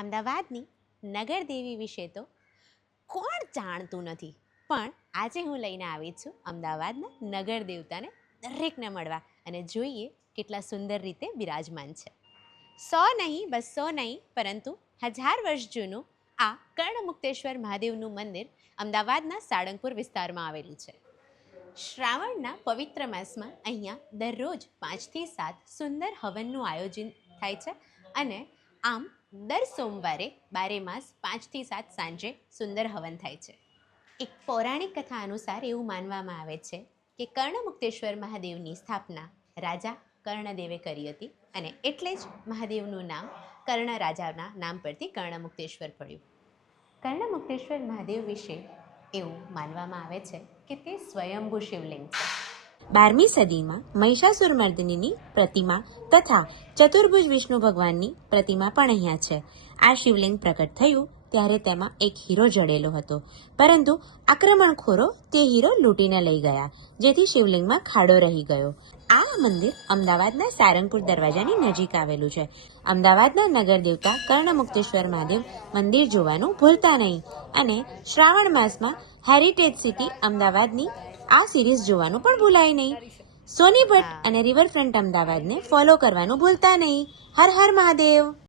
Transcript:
અમદાવાદની નગરદેવી વિશે તો કોણ જાણતું નથી, પણ આજે હું લઈને આવી છું અમદાવાદના નગર દેવતાને દરેકને મળવા અને જોઈએ કેટલા સુંદર રીતે બિરાજમાન છે. 100 નહીં, 200 નહીં, પરંતુ 1000 વર્ષ જૂનું આ કર્ણમુક્તેશ્વર મહાદેવનું મંદિર અમદાવાદના સાળંગપુર વિસ્તારમાં આવેલું છે. શ્રાવણના પવિત્ર માસમાં અહીંયા દરરોજ 5 થી 7 સુંદર હવનનું આયોજન થાય છે અને આમ દર સોમવારે 12 માસ 5 થી 7 સાંજે સુંદર હવન થાય છે. એક પૌરાણિક કથા અનુસાર એવું માનવામાં આવે છે કે કર્ણમુક્તેશ્વર મહાદેવની સ્થાપના રાજા કર્ણદેવે કરી હતી અને એટલે જ મહાદેવનું નામ કર્ણ રાજાના નામ પરથી કર્ણમુક્તેશ્વર પડ્યું. કર્ણમુક્તેશ્વર મહાદેવ વિશે એવું માનવામાં આવે છે કે તે સ્વયંભૂ શિવલિંગ છે. 12મી સદીમાં મહિષાસુરમર્દિનીની પ્રતિમા તથા ચતુર્ભુજ વિષ્ણુ ભગવાનની પ્રતિમા પણ અહીંયા છે. આ શિવલિંગ પ્રગટ થયું ત્યારે તેમાં એક હીરો જડેલો હતો, પરંતુ આક્રમણખોરો તે હીરો લૂંટીને લઈ ગયા, જેથી શિવલિંગમાં ખાડો રહી ગયો. આ મંદિર અમદાવાદના સારંગપુર દરવાજાની નજીક આવેલું છે. અમદાવાદના નગર દેવતા કર્ણમુક્તેશ્વર મહાદેવ મંદિર જોવાનું ભૂલતા નહીં અને શ્રાવણ માસમાં હેરિટેજ સિટી અમદાવાદની આ સિરીઝ જોવાનું પણ ભૂલાય નહીં. સોની ભટ્ટ અને રિવરફ્રન્ટ અમદાવાદને ફોલો કરવાનું ભૂલતા નહીં. હર હર મહાદેવ.